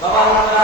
হবে না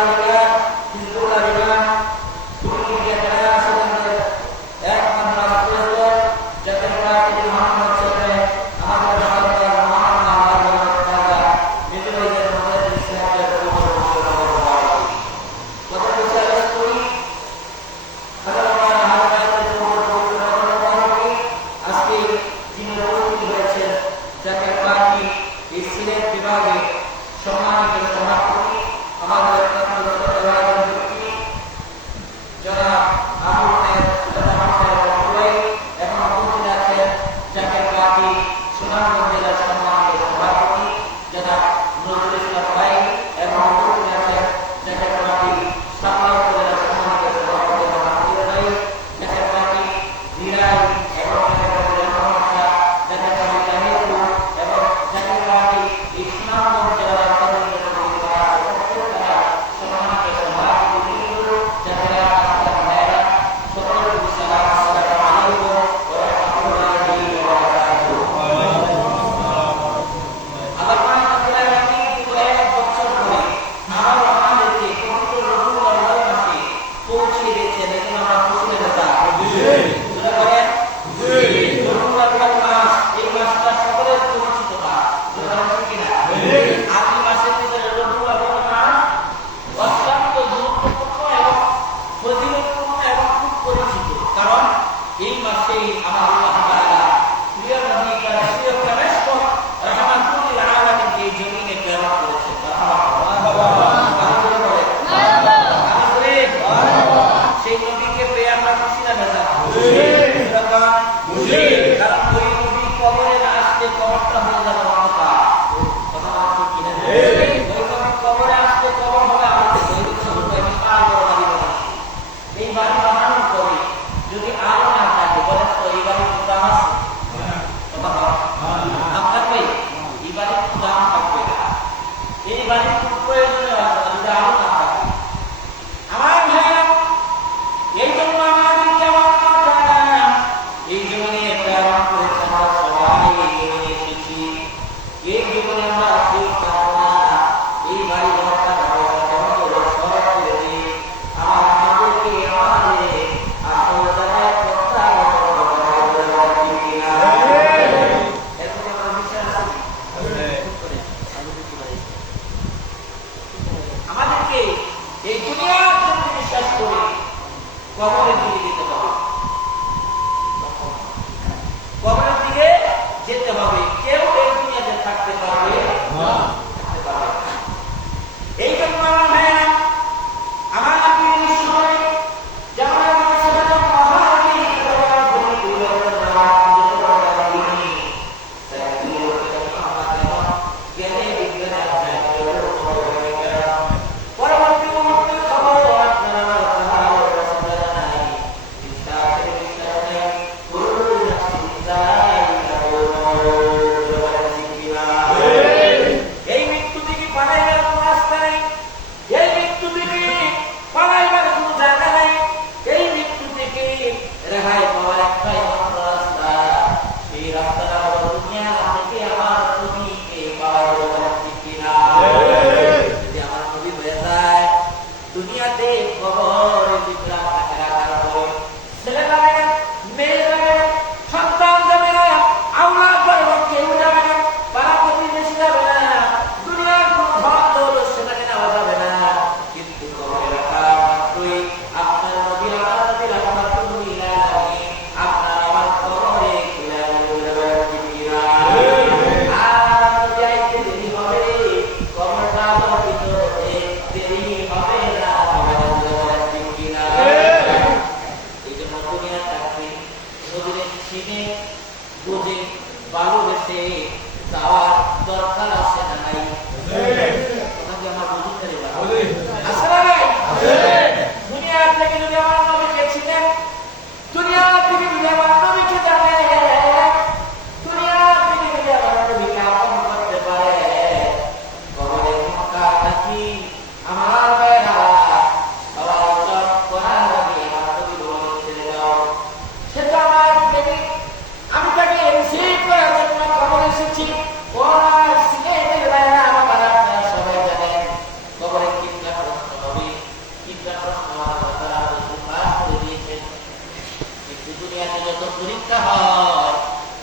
পরীক্ষা হয়,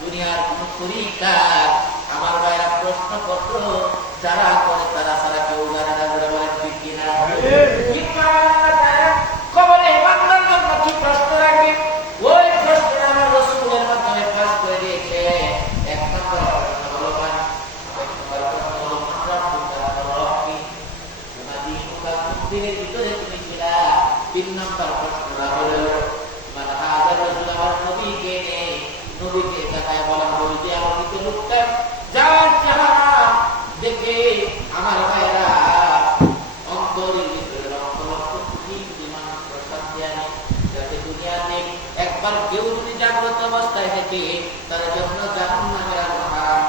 দুনিয়ার কোন পরীক্ষা আমার ভাইরা প্রশ্নপত্র যারা করে তারা ছাড়া কেউ জানে না, বলে বলেন ঠিক কিনা? কবরে বান্দার জন্য কি প্রশ্ন রাখবে, ওই প্রশ্ন আমার রাসূলের মাধ্যমে পাস করে দিয়েছে। এক নম্বর প্রশ্ন হলো মান, এক নম্বর প্রশ্ন হলো দিনের ভিতরে তুমি ছিলা। 3 নম্বর প্রশ্নটা হলো মান হাজার রাসূল, আমার নবীকে নেই, নবীকে দেখায় বলেন নবীকে আলোকিত লোকটা যার চেহারা দেখে আমার ভাইরা অন্তরের ভিতরে লক্ষ লক্ষ কোটি কোটি মানুষ প্রশান্তি আনে, যাতে দুনিয়াতে একবার কেউ যদি জাগ্রত অবস্থায় থাকে তার জন্য জাহান্নামের আগুন হারাম,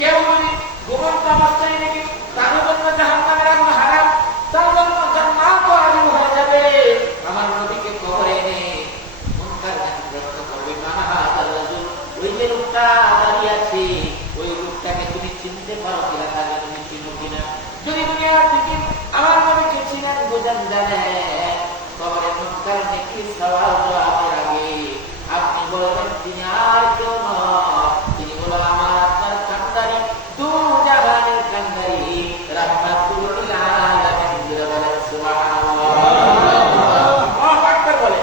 কেউ যদি ঘুমন্ত অবস্থায় থাকে তার জন্য জাহান্নামের আগুন হারাম, তার জন্য জান্নাত হারাম হয়ে যাবে। আমার নবীকে কবরে এনে মুনকার নাকির প্রশ্ন করবে, মান হাযার রাজুল, ওই যে লোকটা দাঁড়িয়ে আছে ওই লোকটাকে তুমি চিনতে পারো কিনা, তাকে তুমি চিনো কিনা? যদি দুনিয়ার থেকে আমার নবীকে চিনেন বুঝেন জানেন, কবরে মুনকার নাকির সওয়াল জবাবের আগে আপনি বলবেন তিনি আর কেউ নয়, তিনি হলো আমার আপনার কান্দারি, দু জাহানের কান্দারি, রাহমাতুল লিল আলামিন। বলেন সুবহানাল্লাহ। আল্লাহু আকবার বলে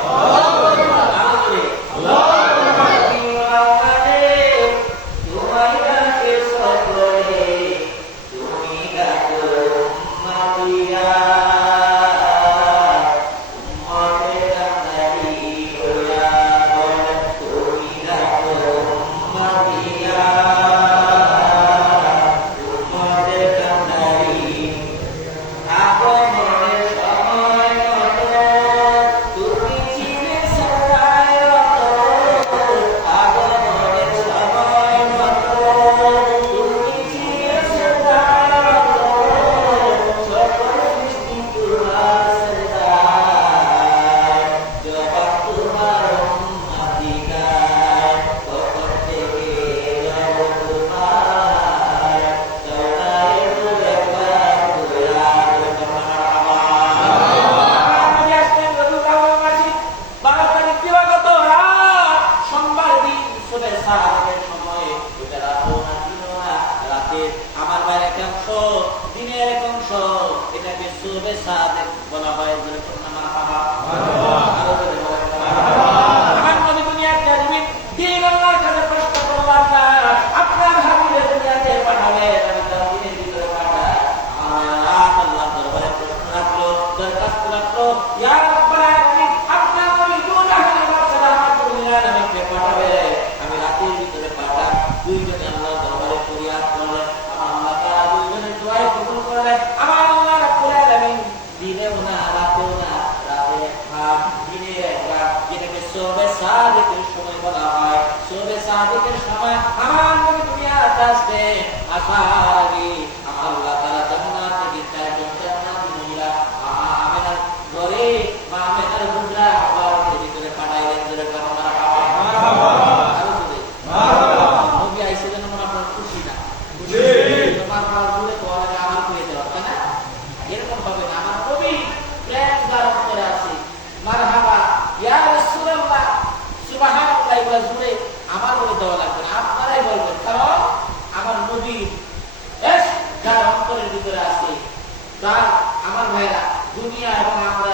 আমার ভাইরা দুনিয়া এবং আমরা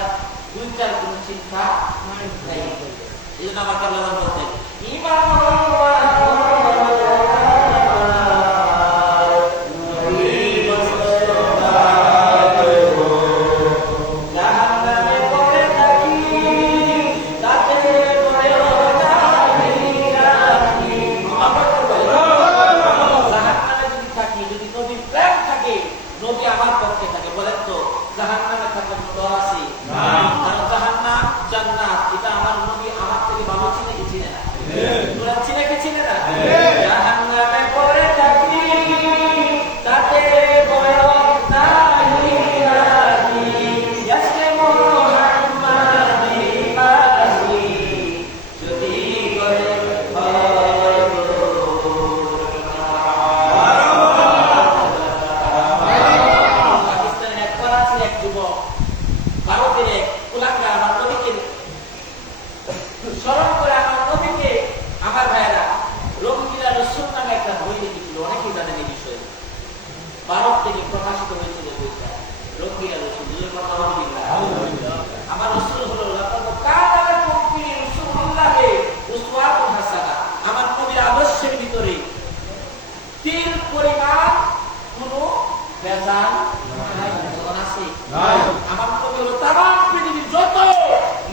দুইটার কোন চিন্তা নাই। এই জন্য আমার কেমন বলতে স্মরণ করে আমার নবীকে প্রকাশিত হয়েছিল বইটা রঙ্গিলা রাসূলের কথা বলবিল্লাহ। আমার রাসূল হলো লাকাদ কানা লাকুম ফি রাসূলিল্লাহি উসওয়াতুন হাসানা। আমার নবীর আদর্শের ভিতরে তিল পরিমাণ কোনো ভেজাল নাই, আছে নাই। আমার নবী হলো তামাম পৃথিবীর যত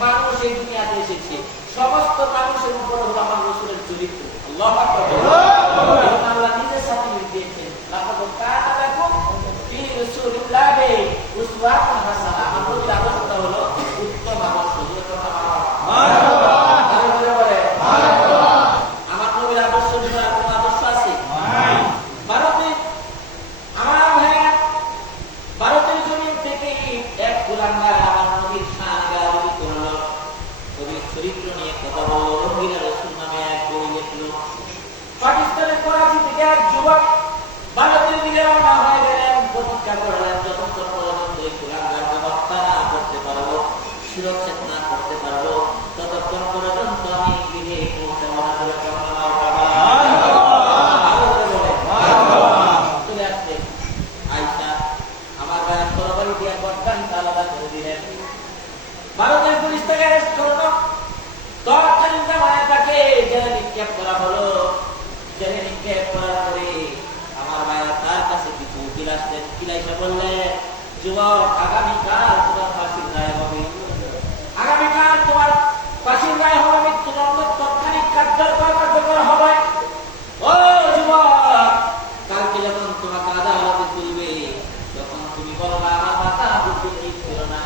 মানুষ এই দুনিয়াতে এসেছে সমস্ত মানুষের উপর হলো আমার রাসূলের চরিত্র। আল্লাহু আকবার। আল্লাহ নিজে সার্টিফিকেট দিয়েছেন লাকাদ কানা লাকুম ফি রাসূলিল্লাহি উসওয়াতুন হাসানা। আমার নবীর আদর্শটা হলো উত্তম আদর্শ। আমার নবীর আদর্শ ছাড়া আর কোনো আদর্শ আছে? ভারতে ভারতের জমিন থেকে এক কুলাঙ্গার আমার নবীর শান গালি করল, নবীর চরিত্র নিয়ে কথা বলল। রঙ্গিলা রাসূল নামে এক বই লিখলো। পাকিস্তানের করাচি থেকে এক যুবক ভারতের দিকে রওনা হয়ে গেলেন। প্রতিজ্ঞা করলেন যতক্ষণ পর্যন্ত এই কুলাঙ্গারকে হত্যা না করতে পারবো, শিরচ্ছেদ না করতে পারবো, ততক্ষণ পর্যন্ত আমি গৃহে পৌঁছাবো না। চলে আসলে আয়েশা আমার গায়ে তরবারি দিয়ে গর্দানটা আলাদা করে দিলেন। ভারতের পুলিশ তাকে অ্যারেস্ট করলো। 10 দিন মানে তাকে জেলে নিক্ষেপ করা হলো। জেলে নিক্ষেপ করার পরে আমার ভাইয়া তার কাছে কিছু উকিল আসলেন। উকিল এসে বললেন, যুবক আগামীকাল তোমার ফাঁসির রায় হবে, আগামীকাল তোমার ফাঁসির রায় হবে, মৃত্যুদণ্ড তৎক্ষণিক কার্যকর হবে। ও যুবক, কালকে যখন তোমাকে আদালতে তুলবে তখন তুমি বলবা আমার মাথা বুদ্ধি ঠিক ছিল না,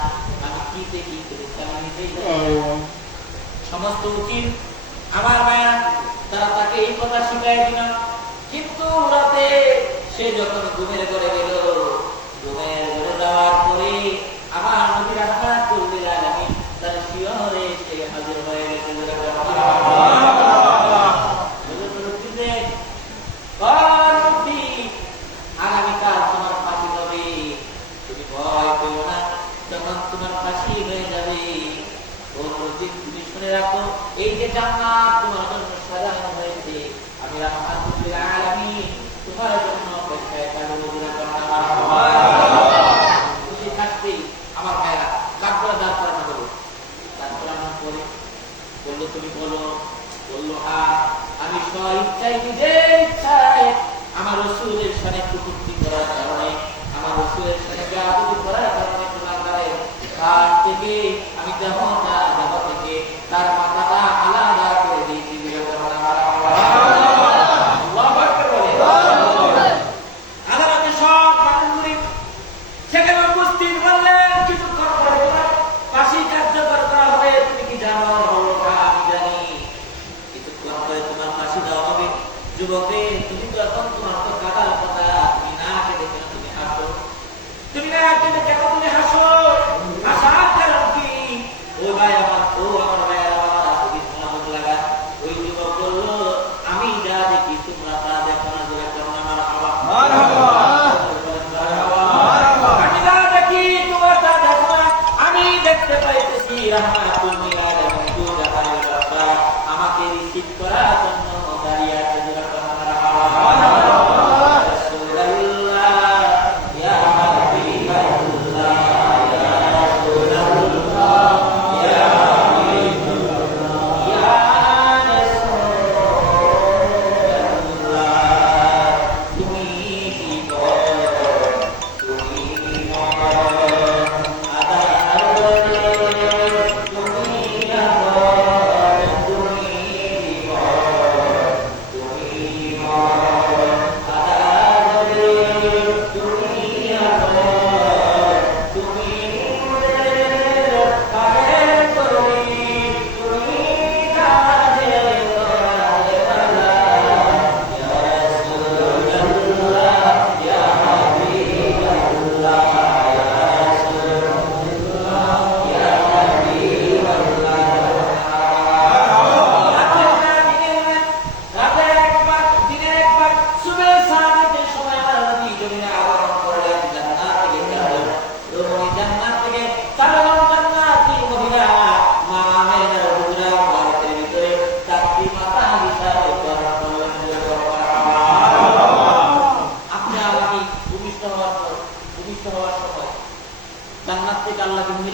আমি কিতে কি করেছি আমি নিজেই জানি। সমস্ত উকিল আমার মায়া তারা তাকে এই কথা শিখাই দিল। কিন্তু রাতে সে যখন ঘুমের ঘরে গেল, ঘুমের ঘরে যাওয়ার পরে আমার নবী রাহমাত লিল আলামিন তার শিয়রে সে হাজির হয়ে গেছে। আগামীকাল তোমার ফাঁসি হবে, তুমি ভয় পেও না, যখন তোমার ফাঁসি হয়ে যাবে তুমি শুনে রাখো, এই যে জান্নাত তোমার জন্য সাজানো হয়েছে, আমি রাহমাতুল লিল আলামিন তোমার জন্য অপেক্ষায় থাকবো। খুশি থাকতে আমার ভাইরা কাপড় দাঁড় করানো হলো। দাঁড় করানোর পরে বললো তুমি বলো। বললো হ্যাঁ, আমি স্ব ইচ্ছায় নিজের ইচ্ছায় আমার রাসূলের সাথে কুটুক্তি করার কারণে, আমার রাসূলের সাথে গাদুলি করার কারণে তোমার হাত থেকে আমি দেহটা দেহ থেকে তার মাথাটা আলাদা করে দিয়েছি। আদালতে সব মানুষগুলি সেখানে উপস্থিত বললেন কিছুক্ষণ পরে ফাঁসি কার্যকর করা হবে। তুমি কি জানো? আমি জানি কিছুক্ষণ পরে তোমার ফাঁসি দেওয়া হবে। যুবকে তুমি তো এখন তোমার তো কাটার কথা, তুমি না কেটে কেন তুমি হাসো? তুমি না কেটে কেন তুমি হাসো? হাসার কারণ কি? ও ভাই আমার, ও আমার ভাই আমার হাসি মহামত লাগা। ওই যুবক বললো আমি যা দেখি তোমরা তা দেখো না। জোরে করো না মারহাবা। আমি যা দেখি তোমরা তা দেখো না। আমি দেখতে পাইতেছি রাহমাতুল লিল আলামিন আমাকে রিসিভ করার জন্য দাঁড়িয়ে আছে। জোরে করো না মারহাবা। রাসূলুল্লাহ ইয়া হাবিবাল্লাহ ইয়া রাসূলুল্লাহ ইয়া হাবিবাল্লাহ ইয়া রাসূলুল্লাহ তুমি কি বলো, তুমি মন আদার তুমি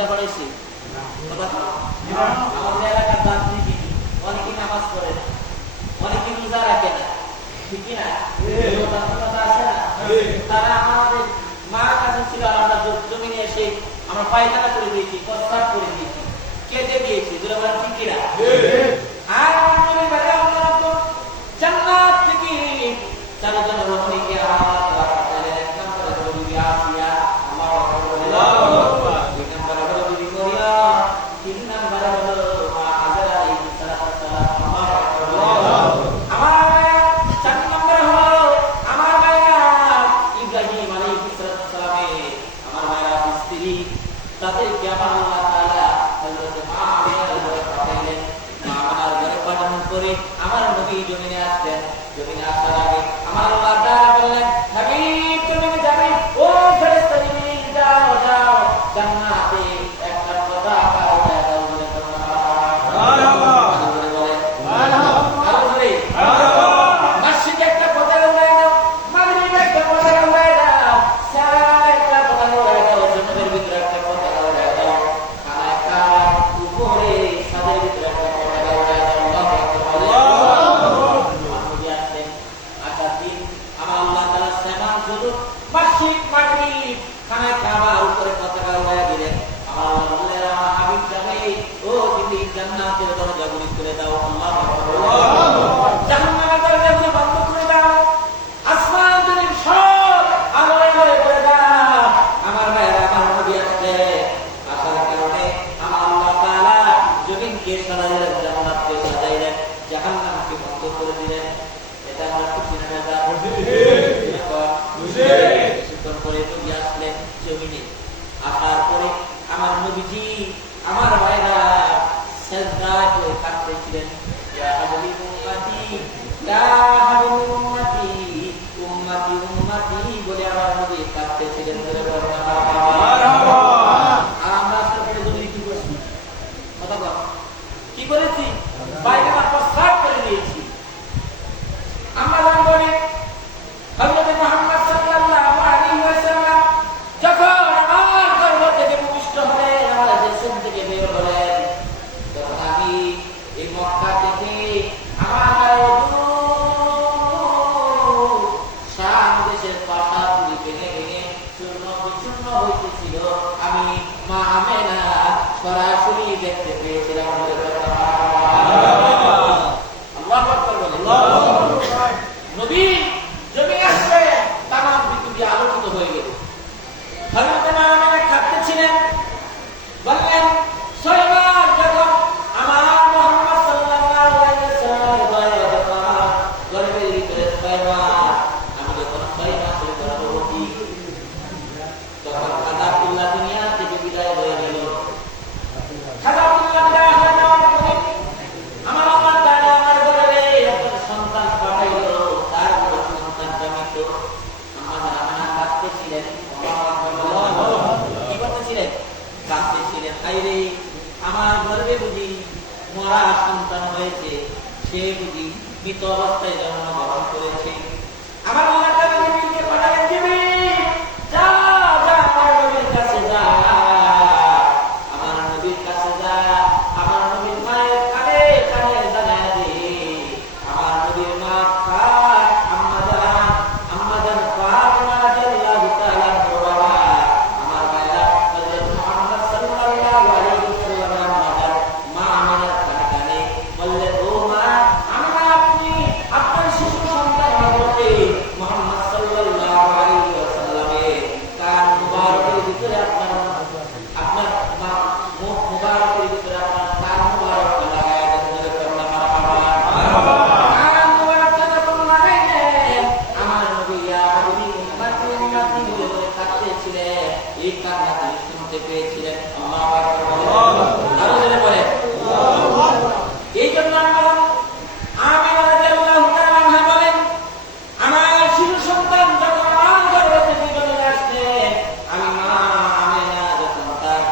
পর্দা করেছি আমাদের এলাকার যাত্রী কিন্তু অনেকে নামাজ পড়ে না, অনেকে রোজা রাখে না, ঠিক না? আছে না? তারা আমাদের মার কাছে ছিল, আমরা জমিনে এসে আমরা পায়খানা করে দিয়েছি, প্রস্তাব করে দিয়েছি, কেটে দিয়েছি, যেটা বলেন ঠিক কিনা? আর আমাদের বাড়ি আমরা তো জান্নাত থেকে চারজন রমণীকে তাদেরকে আবার আল্লাহ তাআলা হযরত মা আমিনার পাঠাইলেন। মা আমিনার ঘরে পাঠানোর পরে আমার নবী জমিনে আসলেন। জমিনে আসার আগে আমার আল্লাহ তাআলা বললেন, হাবিব জমিনে যাবে, ও ফেরেশতা জিবরিল যাও যাও, জান্নাতে একটা পতাকা উড়ায় দাও, বলে সুবহানাল্লাহ। বলে সুবহানাল্লাহ। মসজিদে একটা পতাকা উড়ায় দাও, মাগরিবে একটা পতাকা উড়ায় দাও, সারা একটা পতাকা উড়ায় দাও, জমিনের ভিতরে একটা পতাকা উড়ায় দাও, খানায় কাবার উপরে সাদের ভিতরে একটা পতাকা উড়ায় দাও। আল্লাহু আকবার। আমার আল্লাহ তাআলা সেমান শুধু মসজিদ মাগরিব খানায় কাবার উপরে পতাকা উড়ায় দিলেন। আমার আল্লাহ বললেন, আমার হাবিব যাবে, ও তুমি জান্নাতের দরজাগুলি খুলে দাও। আল্লাহু আকবার। জাহান্নামের দরজাগুলি বন্ধ করে দাও, আসমান জমিন সব আলোয় আলোয় করে দাও। আমার ভাইয়েরা, আমার নবী আসছে, আসার কারণে আমার আল্লাহ তাআলা জমিনকে সাজাইলেন, জান্নাতকে সাজাইলেন, জাহান্নামকে বন্ধ করে দিলেন। এটা আমরা খুশি না বেজা? কিছুক্ষণ পরে নবী আসলেন জমিনে। আসার পরে আমার নবীজি, আমার ভাইরা সেজদায় পড়ে কাঁদতেছিলেন, ইয়া হাবিব উম্মতি, ইয়া হাবিব উম্মতি, উম্মতি উম্মতি বলে আমার নবী কাঁদতেছিলেন। আমরা আসলে জমিনে কি করছি? কথা বল, কি করেছি? পায়খানা প্রস্রাব করে দিয়েছি। আমরা বলি হযরত মুহাম্মদ সাল্লাল্লাহু আলাইহি ওয়াসাল্লাম যখন আমার গর্ভ থেকে ভূমিষ্ঠ হলেন, আমার জিসম থেকে বের হলেন, তখন আমি এই মক্কা থেকে আমার শাম দেশের পাহাড়গুলি ভেঙে ভেঙে চূর্ণ বিচূর্ণ হইতেছিল। আমি মা আমেনা সরাসরি দেখতে পেয়েছিলাম। আল্লাহু আকবার বলেন। নবী জমি আসছে, তামাম পৃথিবী আলোকিত হয়ে গেল। হযরত মা আমিনা কাঁদতেছিলেন, বললেন, ছয়বার যখন আমার মুহাম্মদ সাল্লাল্লাহু আলাইহি ওয়াসাল্লাম গর্ভের ভিতরে ছয়বার, আমি যখন 6 মাসের গর্ভবতী, তখন খাদাকুল্লাহ দুনিয়া থেকে বিদায় হয়ে গেল। খাদাকুল্লাহ বিদায় হয়ে যাওয়ার পরে আমার আল্লাহ তাআলা আমার ঘরে একটা সন্তান পাঠাইল। তারপর সন্তান জন্মিত। আমার আমিনা কাঁদতেছিলেন। কি করতেছিলেন? কাঁদতেছিলেন। আইরে, আমার গর্ভে বুঝি মরা সন্তান হয়েছে, সে বুঝি মৃত অবস্থায় জন্মগ্রহণ করেছে। আমার আল্লাহ তাআলা জিবরিলকে পাঠালেন, জিবরিল যা যা আমার নবীর কাছে যা, আমার নবীর কাছে যা, আমার নবীর মায়ের কানে কানে জানায় দে, আমার নবীর মা খায় আম্মা জান ফাতিমা রাদিয়াল্লাহু তাআলা বাবা, আমার ভাইরা হযরত মুহাম্মদ সাল্লাল্লাহু আলাইহি ওয়াসাল্লাম মা আমিনার কানে কানে বললেন, ও মা আমিনা, আপনি আপনার শিশু সন্তান হযরত মুহাম্মদ সাল্লাল্লাহু আলাইহি ওয়াসাল্লামের কান মুবারকের ভিতরে আপনার মুখ মুবারকের ভিতরে আপনার কান মুবারক লাগায় দেন। কান মুবারক যখন লাগাইলেন, আমার নবী ইয়া হাবিবি উম্মতি উম্মতি বলে বলে কাঁদতেছিলেন। এই কান্না তিনি শুনতে পেয়েছিলেন। আল্লাহু আকবার। আরো জোরে বলেন। এই জন্য আমিনা রাদিয়াল্লাহু তাআলা আনহা বলেন, আমার শিশু সন্তান যখন আমার গর্ভ থেকে বেরিয়ে আসছে, আমি মা আমিনা যখন তার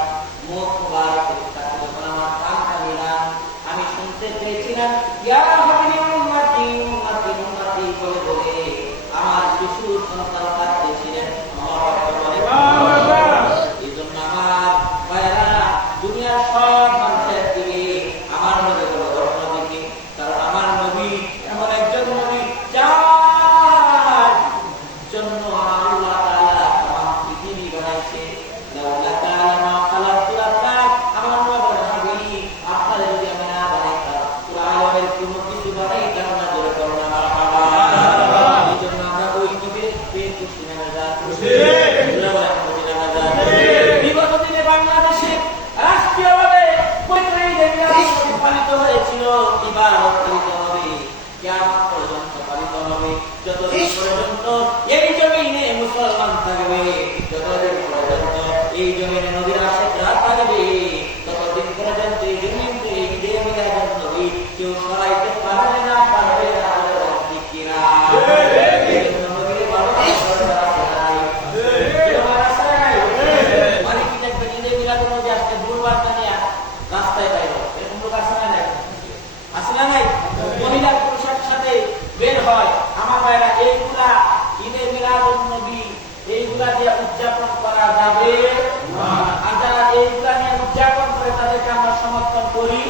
মুখ মুবারকের কাছে যখন আমার কানটা নিলাম, আমি শুনতে পেয়েছিলাম, ইয়া হাবিবি উম্মতি উম্মতি উম্মতি বলে বলে আমার শিশু সন্তান কাঁদতেছিলেন। আল্লাহু আকবার। এই জন্য আমার ভাইরা, যাবে ততদিন পর্যন্ত এই জমিন থেকে ঈদে মিলাদুন নবী কেউ সরাইতে পারবে না ঠিক কিনা? নবীর ভালোবাসা অনেক কি দেখবেন ঈদে মিলাদুন নবী আজকে দুর্বার্তা নিয়ে রাস্তায় বাইরে এরকম লোক আসে না নাই? মহিলা পুরুষের সাথে বের হয়। আমার ভাইরা এইগুলা ঈদে মিলাদুন নবী এইগুলা দিয়ে উদযাপন করা যাবে আর যারা এইগুলা নিয়ে উদযাপন করে তাদেরকে আমরা সমর্থন করি।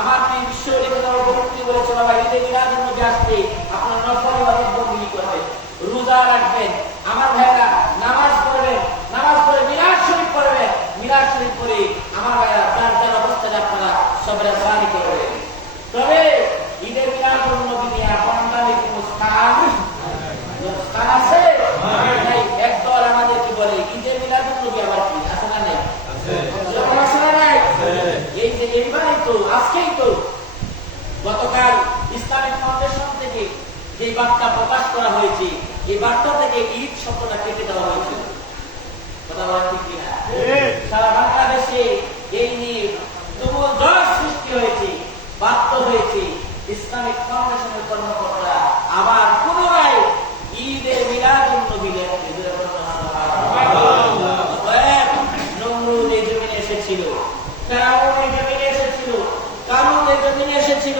আমার প্রিয় বিশ্ববিদ্যালয় বলেছে বাবা ঈদে মিলাদুন নবী আসবে আপনার নফল ইবাদত বন্দেগী করবেন, রোজা রাখবেন, আমার ভাইরা নামাজ পড়বেন, নামাজ পড়ে মিলাদ শরীফ পড়বেন, মিলাদ শরীফ পড়ে আমার ভাইরা যার যার অবস্থায় আপনারা সবরে সারি করবেন। তবে ঈদে মিলাদুন নবী নিয়ে বাঙালির কোনো স্থান আছে নাই? একদল আমাদেরকে বলে ঈদে মিলাদুন নবী আবার কি আছে না নাই? এই যে এইবারই তো আজকেই তো গতকাল ইসলামিক ফাউন্ডেশন থেকে যে বার্তা প্রকাশ করা হয়েছে এই বার্তা থেকে ঈদ শব্দটা কেটে দেওয়া হয়েছিল। কথা বলা ঠিক কিনা? সারা বাংলাদেশে এই নিয়ে তুমুল ঝড় সৃষ্টি হয়েছে, বাধ্য হয়েছে ইসলামিক ফাউন্ডেশনের কর্মকর্তারা আবার পুনরায় ঈদে মিলাদুন নবী নমরুদ এই জমিনে এসেছিল, ফেরাউন এই জমিনে এসেছিল, কারুন এই জমিনে এসেছিল,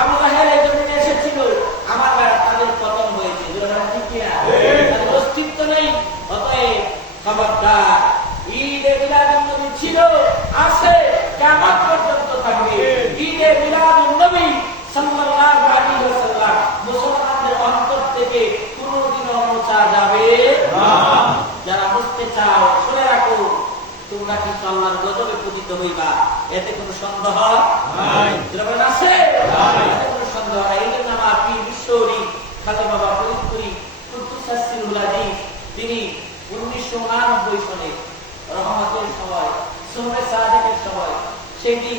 আবু জাহেল এই জমিনে এসেছিল। আমার ভাইরা তাদের পতন হয়েছে, ঠিক কিনা? তাদের অস্তিত্ব নেই। অতএব খবরদার ঈদে মিলাদুন নবী ছিল, আছে, কিয়ামত পর্যন্ত থাকবে। ঈদে মিলাদুন নবী সাল্লাল্লাহু আলাইহি ওয়াসাল্লাম মুসলমানদের অন্তর থেকে কোনদিনও মোছা যাবে না। যারা মুছতে চাও শুনে রাখো, তোমরা কিন্তু আল্লাহর গজবে পতিত হইবা, এতে কোনো সন্দেহ নাই। যেমন আছে এতে কোনো সন্দেহ নাই। এই জন্য আমার পীর বিশ্বরী খাজা বাবা ফরিদপুরি কুদ্দুসাস সিরুল আজিজ তিনি 1999 সনে রহমতের সময় সুবহে সাদিকের সময় সেই দিন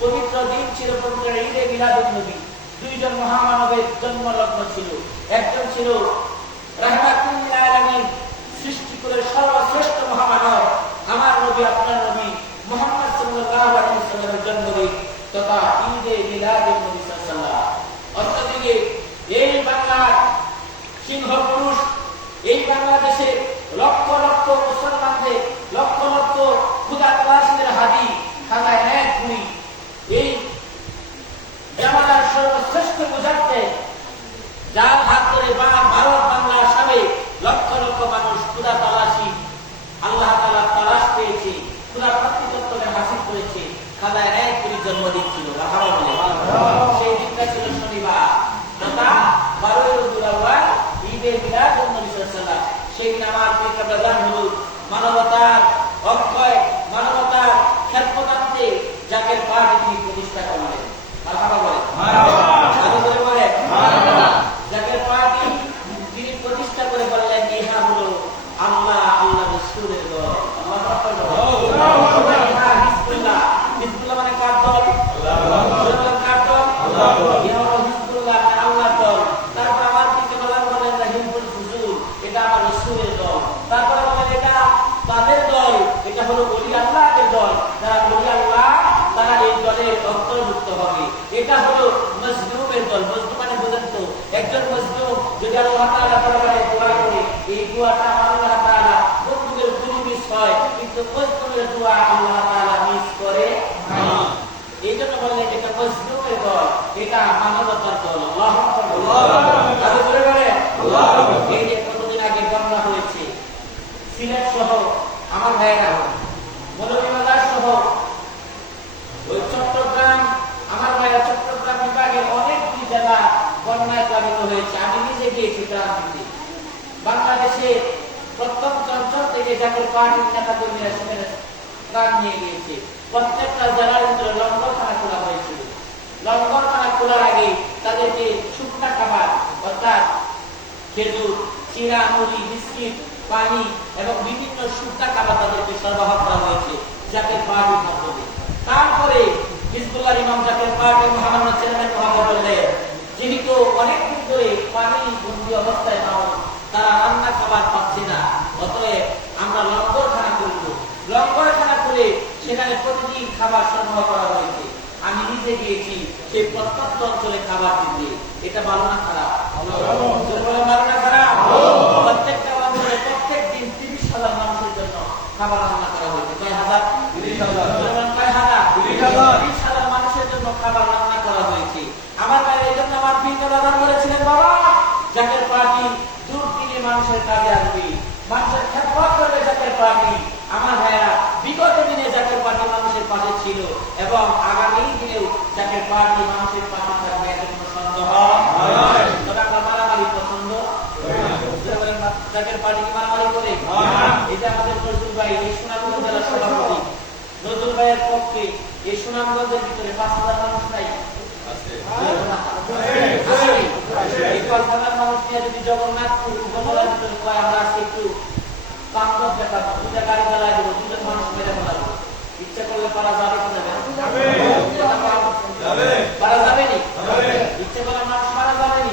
পবিত্র দিন ছিল, পবিত্র ঈদে মিলাদুন নবী। দুইজন মহামানবের জন্ম লগ্ন ছিল। একজন ছিল রাহমাতুল লিল আলামিন, সৃষ্টিকুলের সর্বশ্রেষ্ঠ মহামানব আমার নবী আপনার নবী মুহাম্মদ সাল্লাল্লাহু আলাইহি ওয়াসাল্লামের জন্মদিন তথা ঈদে মিলাদুন নবী সাল্লাল্লাহু। অন্যদিকে এই বাংলার সিংহ পুরুষ, এই বাংলাদেশে লক্ষ লক্ষ মুসলমানদের, লক্ষ লক্ষ খুদা তালাশীদের হাদি খাজা এক ভুঁড়ি, এই জামানার সর্বশ্রেষ্ঠ মুজাদ্দেদ যার হাত ধরে ভারত বাংলার সাবে লক্ষ লক্ষ মানুষ খুদা তালাশী আল্লাহ তাআলা তালাশ পেয়েছে, খুদা প্রতিপত্তকে হাসিল করেছে। খাজা এক ভুঁড়ি জন্মদিন ছিল, সেই দিনটা ছিল শনিবার তথা 12 রবিউল আউয়াল ঈদে মিলাদুন নবী সাল্লাল্লাহু। সেই দিন আমার পিতা প্রধান হলো মানবতার অক্ষয়, মানবতার খেদমতান্তে জাকের পার্টি তিনি প্রতিষ্ঠা করলেন। মারহাবা বলে, জাকের পার্টি তিনি প্রতিষ্ঠা করে বললেন ইহা হলো আল্লাহ আল্লাহ রাসূলের দল। হিজবুল্লাহ, হিজবুল্লাহ মানে কার দল? কার দল? ইহা হলো হিজবুল্লাহ মানে আল্লাহর দল। তারপর আমার পিতা প্রধান বলেন হিজবুল ফুজুল, এটা আমার রাসূলের দল। তারপরে বলেন এটা তাদের দল, এটা হলো ওলি আল্লাহর দল। যারা ওলি আল্লাহ তারা এই দলের অন্তর্ভুক্ত হবে। এটা হলো মজলুমের দল। মজলুম মানে বুঝেন তো, একজন মজলুম যদি আল্লাহ তাআলা দরবারে দোয়া করে এই দোয়াটা আল্লাহ তাআলা বন্ধুদের গুলি মিস হয়, কিন্তু মজলুমের দোয়া আল্লাহ তাআলা মিস করে না। এই জন্য বললেন এটা মজলুমের দল, এটা মানবতার দল। আল্লাহু আকবার। এই যে কতদিন আগে বন্যা হয়েছে সিলেট সহ আমার ভাইয়েরা, মৌলভীবাজার সহ ওই চট্টগ্রাম, আমার ভাইয়েরা চট্টগ্রাম বিভাগের অনেকগুলি জেলা বন্যায় প্লাবিত হয়েছে। আমি নিজে গিয়েছি ত্রাণ দিতে। বাংলাদেশের প্রত্যন্ত অঞ্চল থেকে জাতীয় পার্টির নেতা কর্মীরা সেখানে ত্রাণ নিয়ে গিয়েছে। প্রত্যেকটা জেলার ভিতরে লঙ্গরখানা খোলা হয়েছিল। লঙ্গরখানা খোলার আগে তাদেরকে শুকনা খাবার অর্থাৎ খেজুর, চিড়া, মুড়ি, বিস্কিট, পানি এবং বিভিন্ন শুকনা খাবার তাদেরকে সরবরাহ করা হয়েছে জাতীয় পার্টির মাধ্যমে। তারপরে হিজবুল্লাহ ইমাম জাতীয় পার্টির মহামান্য চেয়ারম্যান মহোদয় বললেন যেহেতু অনেকদিন ধরে পানি বন্দি অবস্থায় মানুষ তারা রান্না খাবার পাচ্ছে না, অতএব আমরা লঙ্গরখানা করব। লঙ্গরখানা করে সেখানে প্রতিদিন খাবার সরবরাহ করা হয়েছে। আমি নিজে গিয়েছি সেই প্রত্যন্ত অঞ্চলে খাবার দিতে। এটা ভালো না খারাপ? ভালো না খারাপ? প্রত্যেকটা অঞ্চলে প্রত্যেক দিন 30,000 মানুষের জন্য খাবার রান্না করা হয়েছে। কয় হাজার? 30,000 মানুষের জন্য খাবার রান্না করা হয়েছে। আমার ভাই এই জন্য আমার পীর দাদা বলেছিলেন, বাবা জাকের পার্টি দূর দিনে মানুষের কাজে আসবে, মানুষের খেদমত করবে জাকের পার্টি। আমার ভাইরা বিগত দিনে জাকের পার্টি মানুষের পাশে ছিল এবং আগামী দিনেও জাকের পার্টি মানুষের পাশে থাকবে, এতে কোনো সন্দেহ নয়। তবে আমরা মারামারি পছন্দ জাকের পার্টি কি মারামারি করে? এটা আমাদের নজরুল ভাই, এই সুনামগঞ্জ জেলার সভাপতি নজরুল ভাইয়ের পক্ষে এই সুনামগঞ্জের ভিতরে 5,000 মানুষ নাই এই 5,000 মানুষ নিয়ে যদি জগন্নাথপুর উপজেলার ভিতরে আমরা আজকে একটু কামড় দেখাবো, দুটা গাড়ি চালাই দেবো, দুজন মানুষ মেরে ফেলাবো, ইচ্ছা করলে পারা যাবে কি যাবে? পারা যাবে নি? ইচ্ছা করলে মানুষ মারা যাবে নি?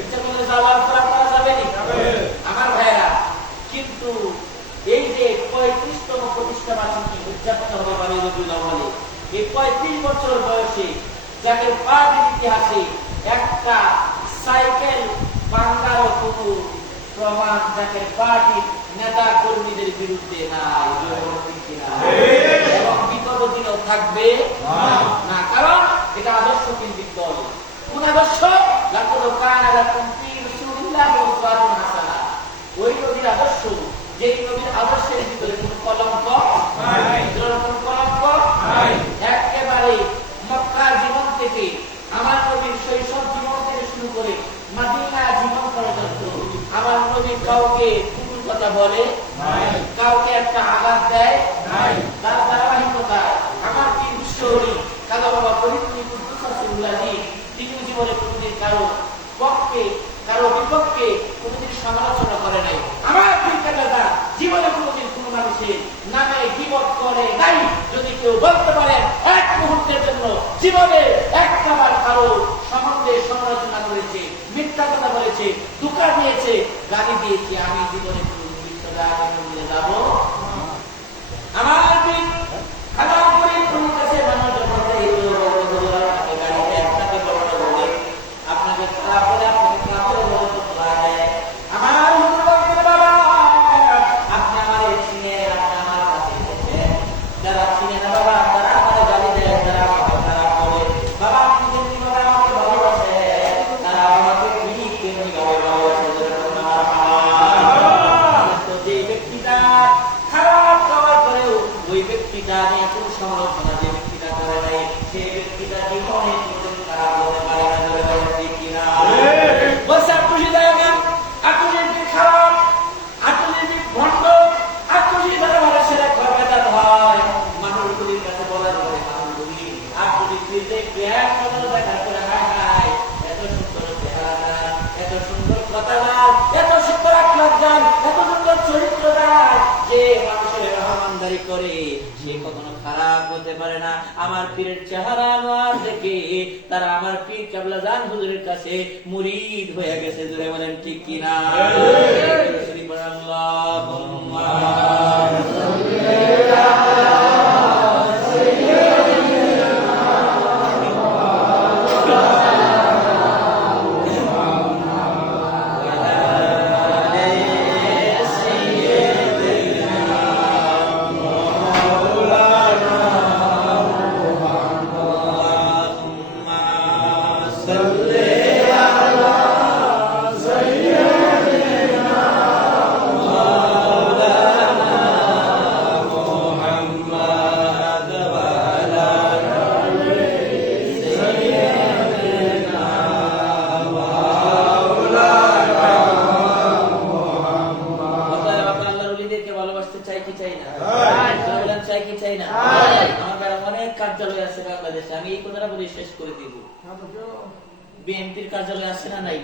ইচ্ছা করলে জ্বালার করা যাবে নি? আমার ভাইরা, কিন্তু এই যে 35তম প্রতিষ্ঠা বার্ষিকী উদযাপন হবে বাড়ির রবিউল আউয়ালে, এই 35 বছর বয়সে জাকের পার্টির ইতিহাসে একটা সাইকেল ভাঙারও কোনো প্রমাণ জাকের পার্টির নেতা কর্মীদের বিরুদ্ধে নাই, এবং বিগত দিনেও থাকবে না, কারণ এটা আদর্শ কেন্দ্রিক দল। কোন আদর্শ? ওই নবীর আদর্শ, যেই নবীর আদর্শের ভিতরে কোন কলঙ্ক নাই, কোন কলঙ্ক নাই। একেবারে মক্কার জীবন থেকে, আমার নবীর শৈশব জীবন থেকে শুরু করে মদিনা জীবন পর্যন্ত আমার নবী কাউকে কুকুর কথা বলে নাই, কাউকে একটা আঘাত দেয় নাই। তার ধারাবাহিকতায় আমার পীর বিশ্বহরি কাদা বাবা ফরিদপুর কুদ্দুসাসুল্লাহি তিনি জীবনে কোনদিন কারো পক্ষে কারো বিপক্ষে কোনদিন সমালোচনা করে নাই। আমার পীর কাদা জীবনে কোনদিন কোন মানুষের নামে গীবত করে নাই। যদি কেউ বলতে পারে এক মুহূর্তের জন্য জীবনে একবার কারো সম্বন্ধে সমালোচনা করেছে, মিথ্যা কথা বলেছে, ধোঁকা দিয়েছে, গালি দিয়েছে, আমি জীবনে যাব আমার পীর কাদা ফরিদপুরের কাছে মানুষ যখন গাড়িতে একটাকে বলতে বলে আপনাকে খারাপ বলে আপনাকে খারাপ বলে আমার বাবা আপনি আমার চিনে, আপনি আমার কাছে যারা চিনে না বাবা তারা আমার গালি দেয়, তারা আমাকে খারাপ বলে। বাবা আপনি যেমনি ভাবে আমাকে ভালোবাসে তারা আমাকে তেমনি ভাবে ভালোবাসে। তো যে ব্যক্তিটা খারাপ খাওয়ার পরেও ওই ব্যক্তিটা নিয়ে কোন সমালোচনা যে ব্যক্তিটা করে নাই, সেই ব্যক্তিটা জীবনে কোনদিন খারাপ হতে পারে না। ঠিক কিনা? বলছে আত্মসী দেয় না, আত্মসী খারাপ, আত্মসী ভণ্ড, আত্মসী দ্বারা ভালো সেরা খরবেদার হয়। মানুষগুলির কাছে বলার পরে মানুষগুলি আত্মসী দেখবে এক নজর দেখার পরে হায় হায় এত সুন্দর চেহারা, এত সুন্দর কথা, এত সুন্দর আখলাক, এত সুন্দর চরিত্র, যে মানুষের রহমানদারি করে সে কখনো খারাপ হতে পারে না। আমার পীরের চেহারা আনোয়ার দেখে তারা আমার পীর কেবলা জান হুজুরের কাছে মুরিদ হয়ে গেছে। জোরে বলেন ঠিক কিনা? বিএনপির কার্যালয় আছে না নাই?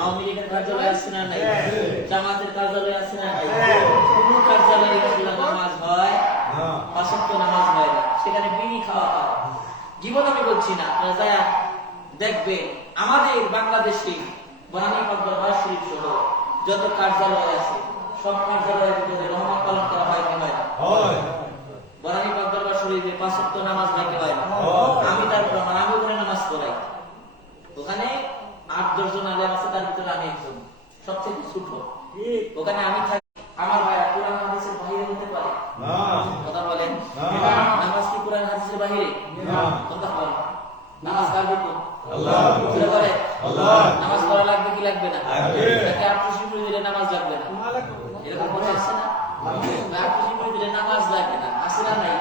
আওয়ামী লীগের কার্যালয় আছে না নাই? জামাতের কার্যালয় আছে না নাই? কোন কার্যালয়ে নামাজ হয়? 5 ওয়াক্ত নামাজ হয় না, সেখানে বিড়ি খাওয়া হয়। জীবন আমি বলছি না, আপনারা দেখবেন আমাদের বাংলাদেশে বনানী দরবার শরীফ সহ যত কার্যালয় আছে সব কার্যালয়ের ভিতরে রহমত পালন করা হয় কি হয়? বনানী করি যে 5 ওয়াক্ত নামাজ নাকি হয় না, আমি তার প্রমাণ, আমি ওখানে নামাজ পড়াই। ওখানে 8-10 জন আলেম আছে, তার ভিতরে আমি একজন সবচেয়ে ছোট। ওখানে আমি থাকি, আমার ভাইরা কোরআন হাদিসের বাইরে হতে পারে না, কথা বলেন না। নামাজ কি কোরআন হাদিসের বাইরে না, কথা বলেন। নামাজ কার হুকুম? আল্লাহ বলে বলে আল্লাহ। নামাজ পড়া লাগবে কি লাগবে না? নাকি আপনি শিখে দিলে নামাজ লাগবে না? এরকম কথা আছে না? আপনি শিখে দিলে নামাজ লাগবে না, আছে না নাই?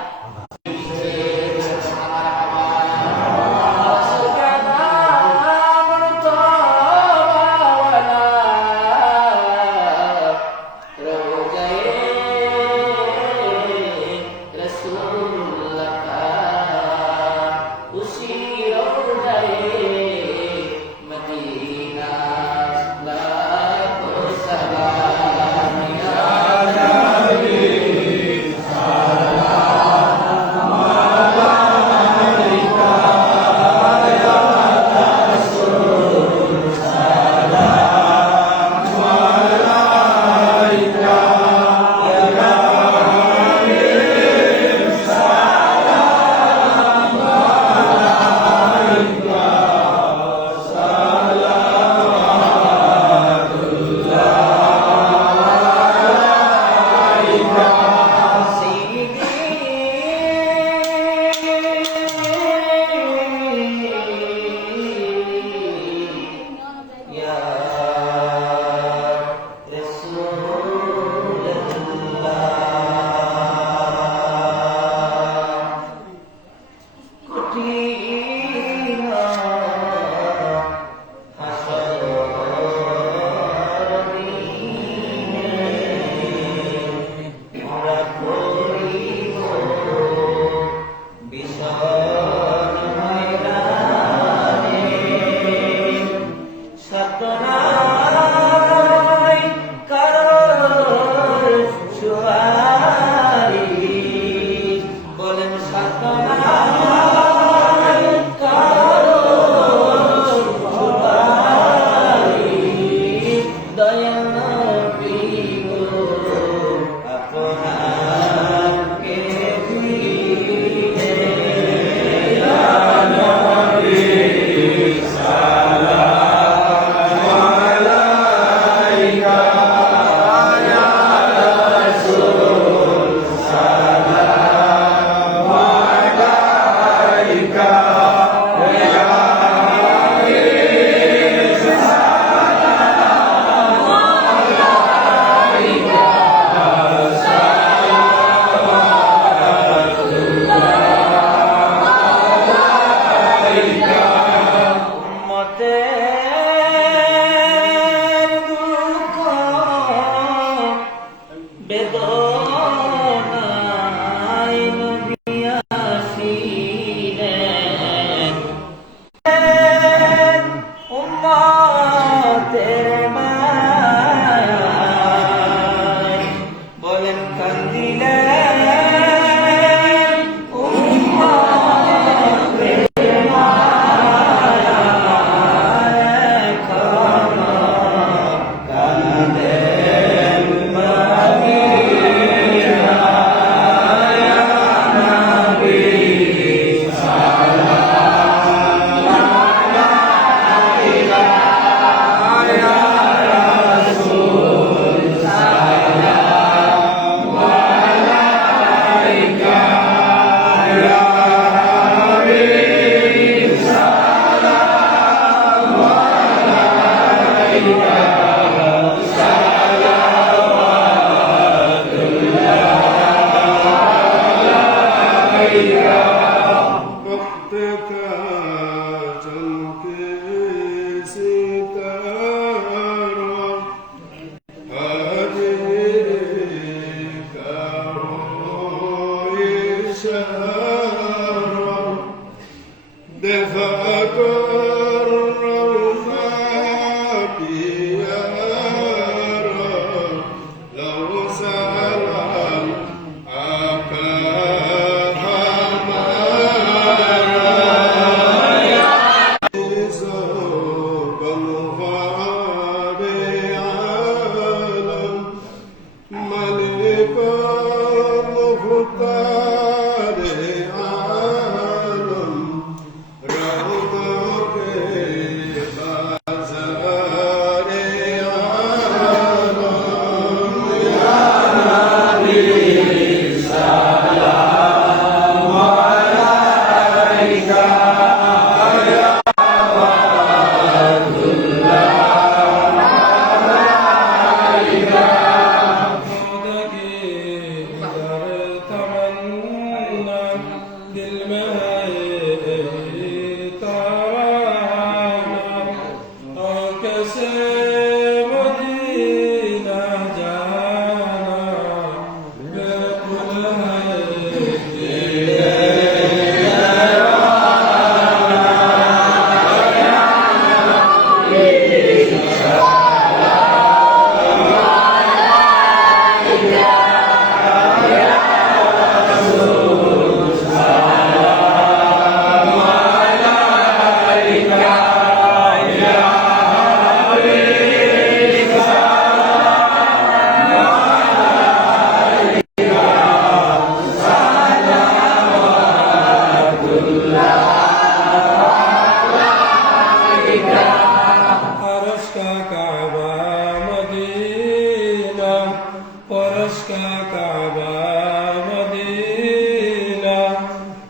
Malik al-Mukhtar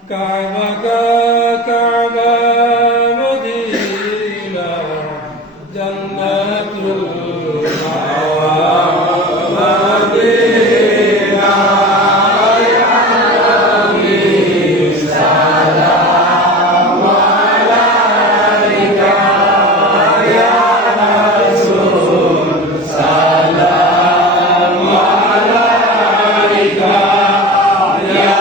كعبة كعبة مدينة جنة المأوى مدينة يا نبي سلام عليك يا رسول سلام عليك يا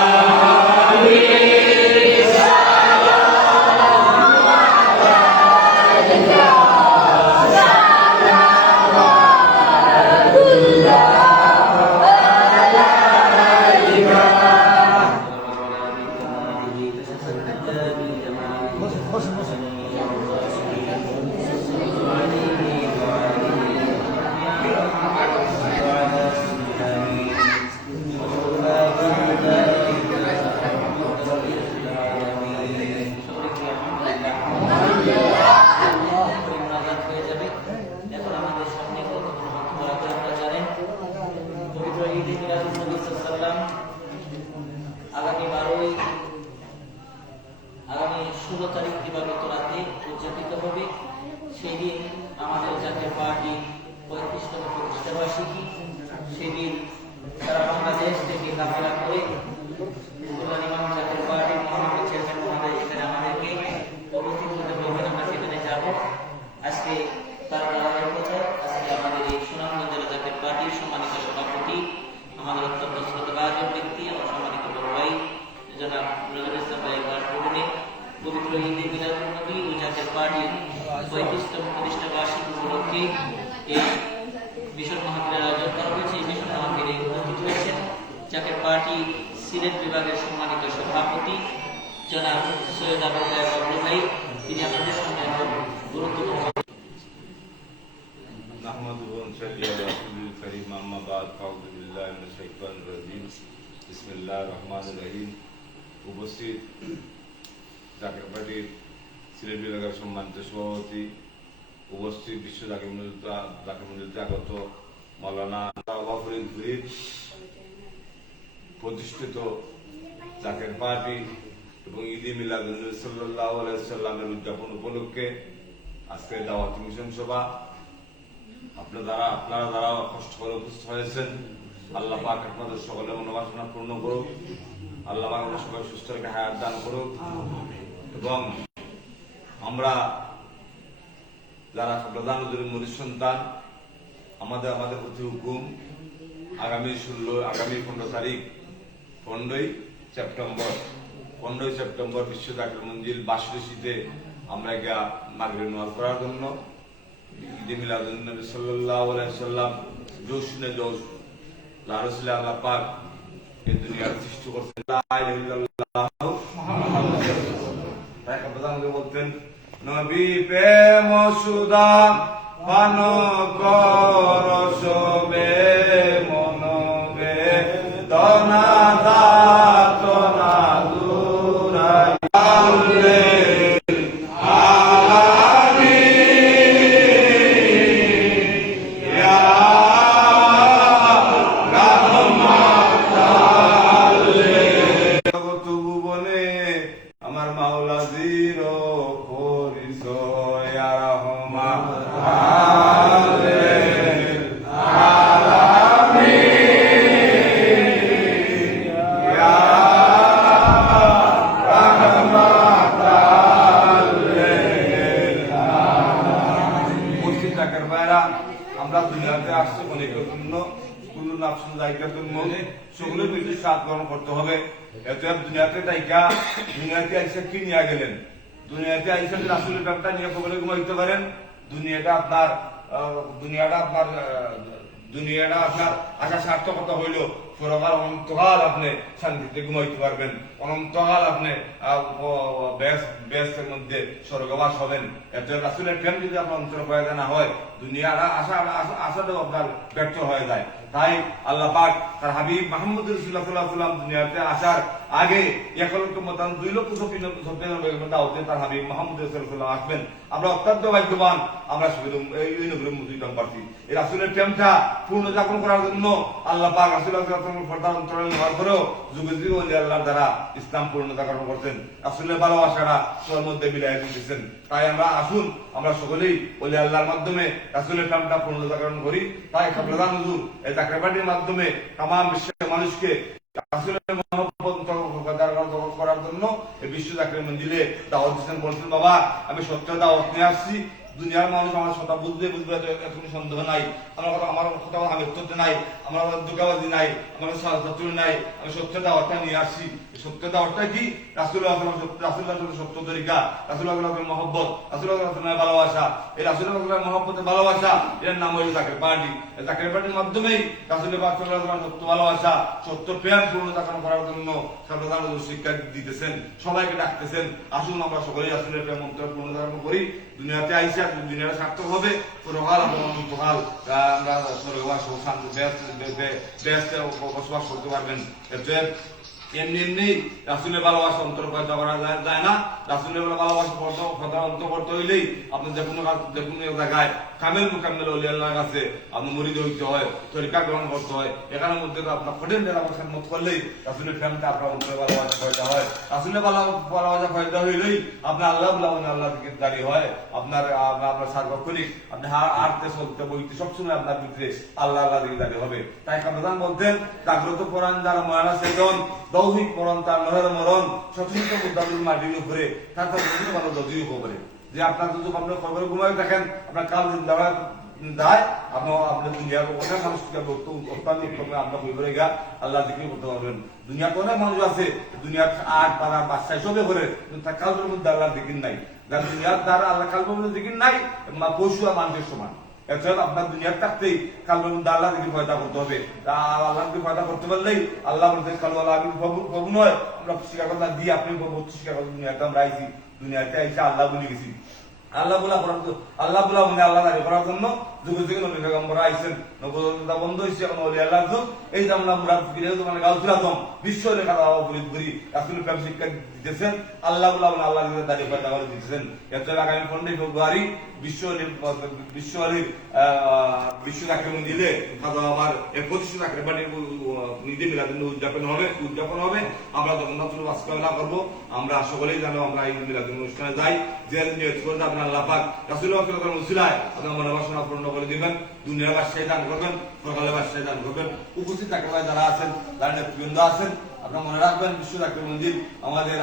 আগামী 16 তারিখ দিবাগত রাতে উদযাপিত হবে। সেদিন আমাদের জাতীয় পার্টি 35তম প্রতিষ্ঠা বার্ষিকী। সেদিন সারা বাংলাদেশ থেকে কাফেলা করে ইমাম জাতীয় পার্টির মহানগর চেয়ারম্যান মহোদয় এখানে আমাদেরকে উপস্থিত হতে বলবেন। আমরা সেখানে যাব। আজকে তার বলার কথা, আজকে আমাদের এই সুনামগঞ্জ জেলা জাতীয় পার্টির সম্মানিত সভাপতি, আমাদের অত্যন্ত শ্রদ্ধাভাজন ব্যক্তি, আমার সম্মানিত বড় ভাই জনাব নজরুল ইসলাম ভাই বাসভবনে পবিত্র ঈদে মিলাদুন নবী ও জাতীয় পার্টির 35তম প্রতিষ্ঠা বার্ষিকী উপলক্ষে এই মিশন মাহফিলের আয়োজন করা হয়েছে। এই মিশন মাহফিলে উপস্থিত হয়েছেন জাতীয় পার্টি সিলেট বিভাগের সম্মানিত সভাপতি জনাব সৈয়দ আবুল কায়েম বাবলু ভাই। তিনি আপনাদের সামনে গুরুত্বপূর্ণ উপস্থিত জাতীয় পার্টির সিলেট বিভাগের সম্মানিত সভাপতি, উপস্থিত বিশ্ব জাকির মঞ্জুরিতে আগত মৌলানা ফরিদ প্রতিষ্ঠিত জাকের পার্টি এবং ঈদে মিলাদুন নবী সাল্লাল্লাহু আলাইহি ওয়াসাল্লামের উদযাপন উপলক্ষে আজকের দাওয়াতি মিশন সভা আপনারা যারা কষ্ট করে উপস্থিত হয়েছেন, আল্লাহ পাক আপনাদের সকলের মনোবাসনা পূর্ণ করুক। আল্লাহ পাক আমাদের সবাই সুস্থ রেখে হায়াত দান করুক। এবং আমরা যারা প্রধান নজরুল মুরিদ সন্তান, আমাদের প্রতি হুকুম আগামী 15 তারিখ 15ই সেপ্টেম্বর বিশ্ব জাকির মঞ্জিল বাসরিশিতে আমরা গিয়া মাগরিব নামাজ পড়ার জন্য ঈদে মিলাদুন নবী সাল্লাল্লাহু আলাইহি ওয়াসাল্লাম জোশনে জোশ লারসুল আল্লাহ পাক এই দুনিয়ার সৃষ্টি করছেন। লা ইলাহা ইল্লাল্লাহ মুহাম্মাদুর রাসূলুল্লাহ। তাই প্রধান বলতেন, নবী প্রেম সুদা পান কর সবে মনবে দনা দাতনা দুরাই আমার মাওলা জির পরিচয় রহমান আমরা দুনিয়াতে আসছি অনেকের জন্য, সকলের বেশি সাত গ্রহণ করতে হবে। এত দুনিয়াতে তাইকা দুনিয়াতে আইসা কি নিয়ে গেলেন? দুনিয়াতে আইসা আসলে ব্যাপারটা নিয়ে কবলে ঘুমাইতে পারেন। দুনিয়াটা আপনার আশা সার্থকতা হইল পরকাল অনন্তকাল আপনি শান্তিতে ঘুমাইতে পারবেন, অনন্তকাল আপনি ব্যস্তের মধ্যে স্বর্গবাস হবেন। এত রাসূলের প্রেম যদি আপনার অন্তরে পয়দা না হয়, দুনিয়ার আশাটাও আপনার ব্যর্থ হয়ে যায়। তাই আল্লাহ পাক তার হাবিব মুহাম্মদ রাসূলুল্লাহ সাল্লাল্লাহু আলাইহি ওয়াসাল্লাম দুনিয়াতে আসার আগে 1,96,000 দাওয়াতে তার হাবিব মুহাম্মদ রাসূলুল্লাহ সাল্লাল্লাহু আলাইহি আসবেন। আমরা অত্যন্ত ভাগ্যবান, আমরা শুধু এই নগরের মুসলিম পার্টি এই রাসূলের প্রেমটা পূর্ণ যাপন করার জন্য আল্লাহ পাক রাসূলুল্লাহ সাল্লাল্লাহু আলাইহি ওয়াসাল্লাম পর্দা অন্তরাল হওয়ার পরেও যুগে যুগে ওলি আল্লাহর দ্বারা ইসলাম পূর্ণতা গ্রহণ করতেন, রাসূলের ভালোবাসাটা সবার মধ্যে মিলাই দিতেছেন। তাই আমরা আসুন আমরা সকলেই ওলি আল্লাহর মাধ্যমে রাসূলের প্রেমটা পূর্ণতা গ্রহণ করি। তাই প্রধান হুজুর এই চাকরিবাটির মাধ্যমে তামাম বিশ্বের মানুষকে রাসূলের মহব্বত করার জন্য এই বিশ্ব চাকরির মঞ্জিলে দাওয়াত দিচ্ছেন। বলছেন বাবা আমি সত্য দাওয়াত নিয়ে আসছি, দুনিয়ার মানুষ আমার কথা বুঝবে কোনো সন্দেহ নাই, আমার কথা আমি করতে নাই, আমার দোকাবাজি নাই, আমার ছাত্র নাই, আমি সত্য দাওয়াতটা নিয়ে আসছি। সত্য দাওয়াতটা কি? রাসূলুল্লাহ সত্য তরিকা, রাসূলুল্লাহ মহব্বত, রাসূলুল্লাহ ভালোবাসা। এই রাসূলুল্লাহ মহব্বতের ভালোবাসা এর নাম হলো জাকের পার্টি। এই জাকের পার্টির মাধ্যমেই রাসূলুল্লাহ সত্য ভালোবাসা, সত্য প্রেম পূর্ণতা করার জন্য সর্বদান শিক্ষা দিতেছেন, সবাইকে ডাকতেছেন আসুন আমরা সকলেই রাসূলের প্রেম মন্ত্র পূর্ণতা করি। দুনিয়াতে আইসা দুনিয়াটা সার্থক হবে, পরকাল অন্তকাল আমরা স্বর্গবাস বসবাস করতে পারবেন। এমনি এমনি রাসূলের ভালোবাসা অন্তর পয়দা করা যায় না। রাসূলের ভালোবাসা অন্তর করতে হইলেই আপনি যে কোনো জায়গায় কামেল মুকাম্মেল ওলি আল্লাহর কাছে আপনি মুরিদ হইতে হয়, তরিকা গ্রহণ করতে হয়। এখানের মধ্যে আপনার কঠিন খেদমত করলেই রাসূলের প্রেমটা আপনার অন্তরে ভালোবাসা পয়দা হয়। রাসূলের ভালোবাসা পয়দা হইলেই আপনার আল্লাহ আল্লাহ দিকে দাঁড়িয়ে হয়। আপনার সার্বক্ষণিক আপনি হাঁটতে চলতে বইতে সবসময় আপনার ভিতরে আল্লাহ দিকে দাঁড়িয়ে হবে। তাই প্রধান বলতেন জাগ্রত পরাণ যারা মহানা সেজন দৌহিক মরণ তার নহের মরণ সচেতন মুদ্রাদুল মাটির উপরে তার বিভিন্ন মানুষ যদি উপরে যে আপনার যদি আপনার খবর ঘুমায় দেখেন আপনার কাল দিন দেওয়া দায় আপনার দুনিয়ার অনেক মানুষকে অত্যন্ত আপনার বইবরে গা আল্লাহ দিকে করতে পারবেন। দুনিয়াতে অনেক মানুষ আছে দুনিয়ার আট পাড়া বাচ্চা সবে করে তার কালবের মধ্যে আল্লাহর দিকির নাই, যার দুনিয়ার দ্বারা আল্লাহ কালবের মধ্যে দিকির নাই পশু আর মানুষের সমান। আপনার দুনিয়ার থাকতেই কালবের মধ্যে আল্লাহ দিকে ফয়দা করতে হবে। আল্লাহ দিকে ফয়দা করতে পারলেই আল্লাহ বলতে কালু আল্লাহ আমি প্রভু নয় আমরা স্বীকার কথা দিয়ে আপনি স্বীকার করতে দুনিয়াতে আমরা আইছি, দুনিয়াতে আইসে আল্লাহ বলে গেছি। আল্লাহ বলা মানে আল্লাহ দাঁড়িয়ে করার জন্য যুগে যুগে নবী পেগম্বর আইছেন, নবুয়তা বন্ধ হয়েছে এখন ওলি আল্লাহর যুগ। এই যে আমরা মুরাদ ফিরে মানে গাউসুলাজম বিশ্ব লেখা দাওয়া ফরিদ করি রাসূল প্রেম শিক্ষা দিতেছেন। আল্লাহ আল্লাহ দাঁড়িয়ে কথা বলে দিতেছেন। এরপর আগামী 15 ফেব্রুয়ারি বিশ্ব চাকরি মঞ্জিলে আমার 25 চাকরি বাড়ির নিজে মিলাদুন উদযাপন হবে। আমরা জগন্নাথ আজকাল করবো, আমরা সকলেই জানো আমরা এই মিলাদুন অনুষ্ঠানে যাই। যে নিয়ত করে আপনার আল্লাহ পাক রাসূলুল্লাহ সাল্লাল্লাহু আলাইহি ওয়াসাল্লাম আপনার মনোবাসনা পূর্ণ করে দিবেন, দুনিয়ার বাদশাহী দান করবেন, পরকালের বাদশাহী দান করবেন। উপস্থিত থাকতে যারা আছেন যারা নেতৃবৃন্দ আছেন আপনারা মনে রাখবেন বিশ্ব চাকরি মঞ্জিল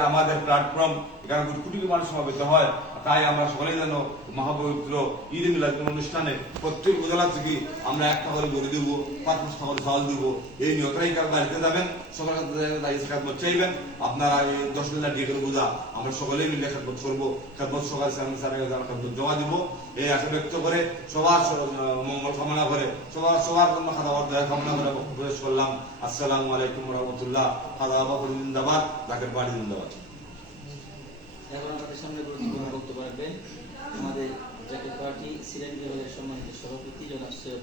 আমাদের প্ল্যাটফর্ম, এখানে কোটি কোটি মানুষ সমাবেত হয়। তাই আমরা সকলেই যেন মহাপবিত্র ঈদ মিলাদ অনুষ্ঠানে প্রত্যেক উপজেলা থেকে আমরা একটা করে গড়ে দেবো, 5 করে চাউল দেবো। এই নিয়তরাই বাড়িতে যাবেন, সবার কাছে চাইবেন আপনারা এই 10 লাখ দিয়ে বোঝা আমরা সকলেই মিলে খেদমত করবো। খেদমত সকাল খেদমত জমা দিব এই আশা ব্যক্ত করে সবার মঙ্গল কামনা করে সবার জন্য খাওয়া কামনা করে প্রবেশ করলাম। আসসালামু আলাইকুম রহমতুল্লাহ। খাওয়া জিন্দাবাদ, জাকের বাড়ি জিন্দাবাদ। এখন আমাদের সামনে গুরুত্বপূর্ণ বক্তব্য রাখবেন আমাদের জাতীয় পার্টি সিলেট বিভাগের সম্মানিত সভাপতি জনাব সৈয়দ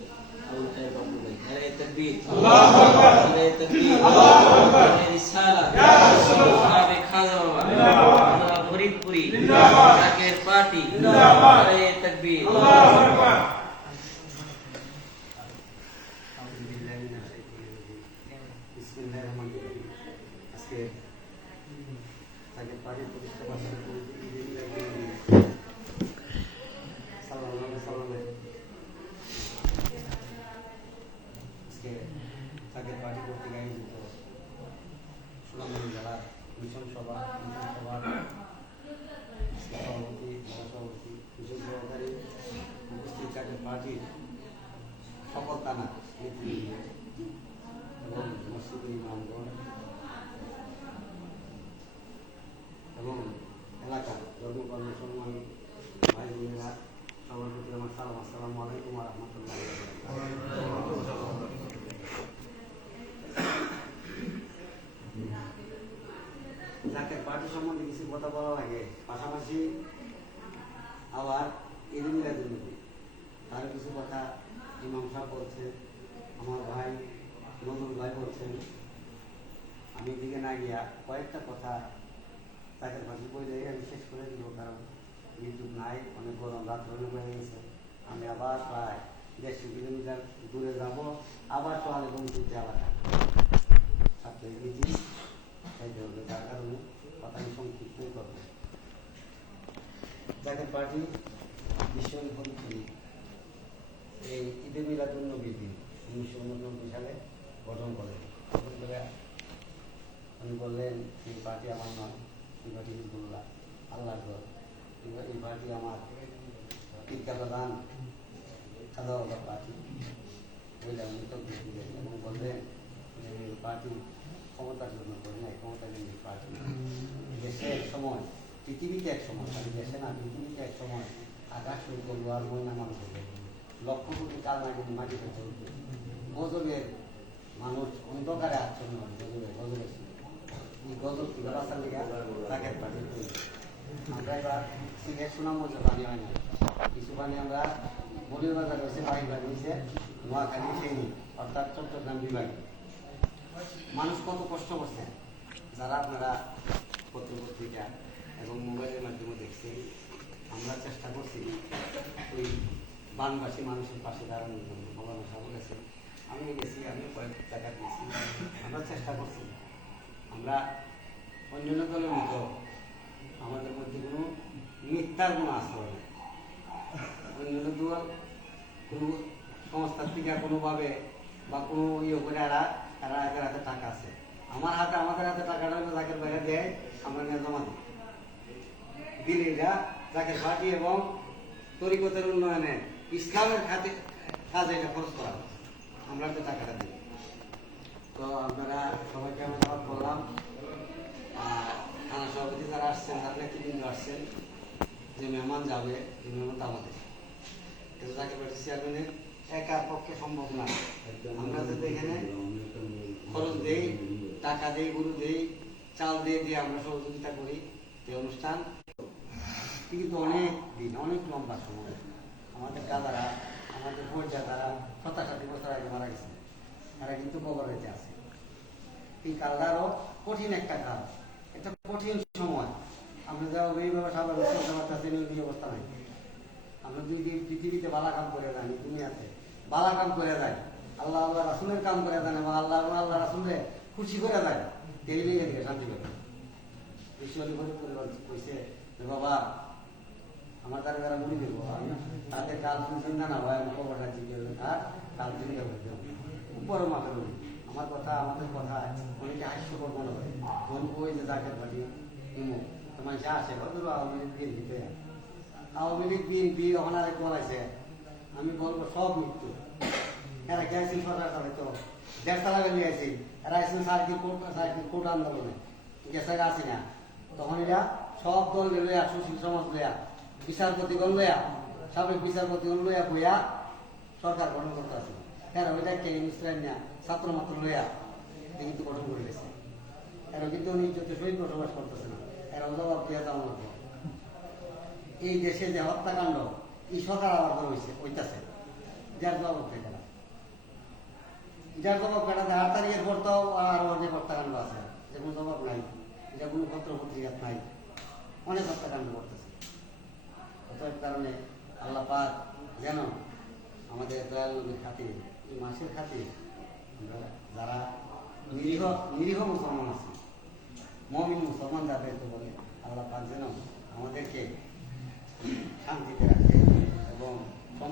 আবুল খায়ের বাবু ভাই। নারে তাকবীর, আল্লাহু আকবার, নারে তাকবীর, আল্লাহু আকবার, নারে রিসালাত, ইয়া রাসূলুল্লাহ, সাহাবে খাজা বাবা জিন্দাবাদ, ফরিদপুরি জিন্দাবাদ, জাতীয় পার্টি জিন্দাবাদ, নারে তাকবীর, আল্লাহু আকবার। বিসমিল্লাহির রহমানির রহিম। আজকে জাতীয় পার্টির প্রতিষ্ঠা বার্ষিকী আজকে জাতীয় পার্টি কর্তৃক আয়োজিত সুনামগঞ্জ জেলা মিশন সভার সভাপতি সভাপতি মিশন সহকারী উপস্থিত জাতীয় পার্টির সকল থানা নেতৃবৃন্দ এবং মসজিদের ইমামগণ এবং এলাকার ধর্মপাল মুসলমান ভাই বোনেরা সবার প্রতি আমার সালাম। আসসালামু আলাইকুম ওয়া রাহমাতুল্লাহি ওয়া বারাকাতুহু। জাতীয় পার্টি সম্বন্ধে কিছু কথা বলা লাগে, পাশাপাশি আবার ঈদ মিলাদুন নবী তার কিছু কথা ইমাম সাহেব বলছে, আমার ভাই নজরুল ভাই বলছেন, আমি দিকে না গিয়া কয়েকটা কথা তাকে পাশে বলে আমি শেষ করে দিব, কারণ বিদ্যুৎ নাই, অনেক গরম, রাত অনেক হয়ে গেছে। আমি আবার প্রায় 150 কিলোমিটার দূরে যাব, আবার সোয়ালে বন্ধুতে আবার সাপ্তাহিক মিটিং খাইতে হবে, যার কারণে কথা আমি সংক্ষিপ্তই করব। জাকের পার্টি বিশ্ব পরিচিতি এই ঈদে মিলাদুন্নবীর দিন 1989 সালে গঠন করে। গঠন করে উনি বললেন, এই পার্টি আমার নয়, এই পার্টি হিজবুল্লাহ, আল্লাহর ঘর। এই পার্টি আমার ঈদগাহ খাদা পার্টি বলে উনি তকবীর দিলেন এবং বললেন যে এই পার্টি ক্ষমতার জন্য করে নাই, ক্ষমতার জন্য পার্টি দেশে এক সময়, পৃথিবীতে এক সময়, খালি দেশে না পৃথিবীতে এক সময় আকাশ করবো আর ময়না মানুষ হবে, লক্ষ কোটি কালনাগিন মাটিতে চলবে, গজবের মানুষ অন্ধকারে আচ্ছন্ন হবে, গজবের এই গজব থেকে বাঁচার লেগে জাকের পার্টি তৈরি। আমরা এবার সিলেট সুনামগঞ্জ পানি হয় না, কিছু পানি আমরা মৌলভীবাজার হয়েছে, বাড়ি হয়েছে নোয়াখালী ফেনী, অর্থাৎ চট্টগ্রাম বিভাগে। মানুষ কত কষ্ট করছে, যারা আপনারা পত্রিকা এবং মোবাইলের মাধ্যমে দেখছেন। আমরা চেষ্টা করছি ওই বানবাসী মানুষের পাশে দাঁড়ানোর জন্য। মৌলানা সাহেব বলেছেন, আমি গেছি, আমি কয়েক জায়গায় গেছি, আমরা চেষ্টা করছি। আমরা অন্যান্য দলের মতো আমাদের মধ্যে কোনো মিথ্যার কোনো আশ্রয় নেই। অন্যান্য দল কোনো সংস্থার থেকে কোনোভাবে বা কোনো ইয়ে করে এরা এদের হাতে টাকা আছে, আমাদের হাতে টাকাটা জাকের বাইরে দেয়, আমরা নিয়ে জমা দিই, দিলে এটা জাকের পার্টি এবং তরিকতের উন্নয়নে ইসলামের কাজে এটা খরচ করা হয়, আমরা তো টাকাটা দিই। তো আপনারা সবাইকে আমি দাওয়াত করলাম, থানা সভাপতি যারা আসছেন, তার নেতৃবৃন্দ আসছেন, যে মেহমান যাবে, যে মেহমান আমাদের জাকের পার্টি চেয়ারম্যানের একার পক্ষে সম্ভব না। আমরা যদি এখানে খরচ দেই, টাকা দেই, গরু দেই, চাল দিয়ে আমরা সহযোগিতা করি, এই অনুষ্ঠান কিন্তু অনেক দিন, অনেক লম্বা সময়। আমাদের দাদারা, আমাদের পর্যাদারা 67 বছর আগে মারা গেছে, তারা কিন্তু কবরেতে আছে। এই কালটারও কঠিন একটা কাল, একটা কঠিন সময়। আমরা যাও এইভাবে সাধারণ চলতে পারতেছেন, এই অবস্থা নাই। আমরা যদি পৃথিবীতে বালা কাম করে যাই, দুনিয়াতে বালা কাম করে যায়, আল্লাহ রাসুলের কাম করে দেন এবং আল্লাহ রাসুলকে খুশি করে দেয়, এই লেগে দিকে শান্তি করে। ঈশ্বরী পরিবার কইছে যে বাবা আমার দ্বারা যারা মনে দেবো, তাদের কাল চিন্তা না হয়, আমি খবরটা জিজ্ঞে আর কাল চিন্তা করে দেবো উপরে মাথা বলি। আমার কথা, আমাদের কথা অনেকে হাস্যকর মনে হয়, যখন ওই যে জাকের পার্টি ইমুক তোমার যা আসে কত আওয়ামী লীগ বিএনপিতে, আওয়ামী লীগ বিএনপি ওখানে আরেক বলাইছে, আমি বলবো সব মৃত্যু। এরা গেছিল সরকার চালাইতো, দেশ চালাবে নিয়ে আসি, এরা এসেছেন সার্কিট কোর্ট আন্দোলনে, গেছে আসি না, তখন এরা সব দল লইয়া, সুশীল সমাজ লইয়া, বিচারপতিগণ লইয়া, সাবেক বিচারপতিগণ লইয়া বইয়া সরকার গঠন করতে আছে। এরা ওইটা একটা ইসলাম না ছাত্র মাত্র লইয়া কিন্তু গঠন করে গেছে। এরা কিন্তু নির্যাতিত সহিত বসবাস করতেছে না, এরা জবাব দিয়ে যাওয়ার মতো। এই দেশে যে হত্যাকাণ্ড, এই সরকার আবার করে হইতেছে, যার জবাব থাকে না, যার জবাব কাটা যায়। 8 তারিখের পর তো আর অনেক হত্যাকাণ্ড আছে, যে কোনো জবাব নাই, যে কোনো পত্র পত্রিকা নাই, অনেক হত্যাকাণ্ড করতেছে। অতএব কারণে আল্লাহ পাক যেন আমাদের দয়াল নবীর খাতিরে, এই মাসের খাতিরে আমরা যারা নিরীহ মুসলমান আছি, মুমিন মুসলমান যাদেরকে বলে, আল্লাহ পাক যেন আমাদেরকে শান্তিতে রাখে এবং